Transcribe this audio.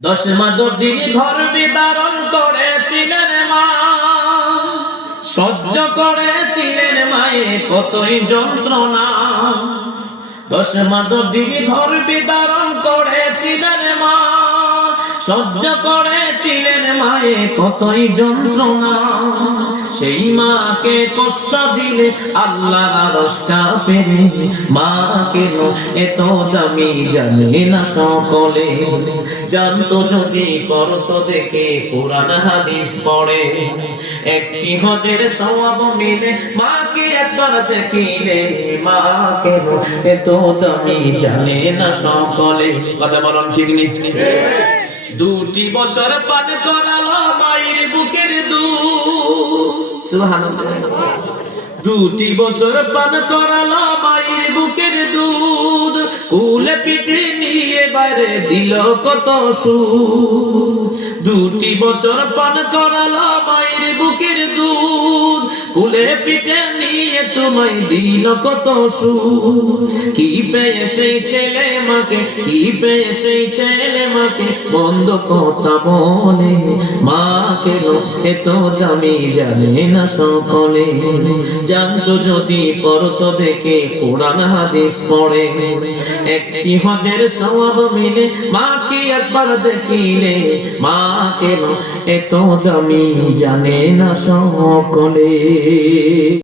10 মাদুর ঘর বিদারণ করেছিলেন মা, সহ্য করেছিলেন মায়ে কতই যন্ত্রণা। 10 মাদুর ঘর বিদারণ করেছিলেন মা, সহ্য করেছিলেন মায়ে কতই যন্ত্রণা। সেই মাকে কষ্ট দিলে আল্লাহর আরশ কাঁপে। মা কেন এত দামি জানে না সকলে, জানতো যদি করতো দেখে কোরআন হাদিস পড়ে। একটি হজের সওয়াব মিলে মাকে একবার দেখিলে, মা কেন এত দামি জানে না সকলে। কথা বলুন ঠিক নেই? 2 বছর পান করালো মায়ের বুকের দুধ। সুবহানাল্লাহ। 2 বছর পান করালো মায়ের বুকের দুধ, কুলে পিঠে নিয়ে বাইরে দিল কত সুদ। 2 বছর পান করালো মায়ের বুকের দুধ, কুলে পিঠে নিয়ে তোমায় দিল কত সুদ। কি পেয়ে সেই ছেলে মাকে, কি পেয়ে সেই ছেলে মাকে মন্দ কথা বলে। মা কেন এত দামি জানে না সকলে, জানতো যদি পড়তো দেখে কোরআন হাদিস পড়ে। একটি হজের সওয়াব মিলে মাকে একবার দেখিলে, মা কেন এত দামি জানে না সকলে।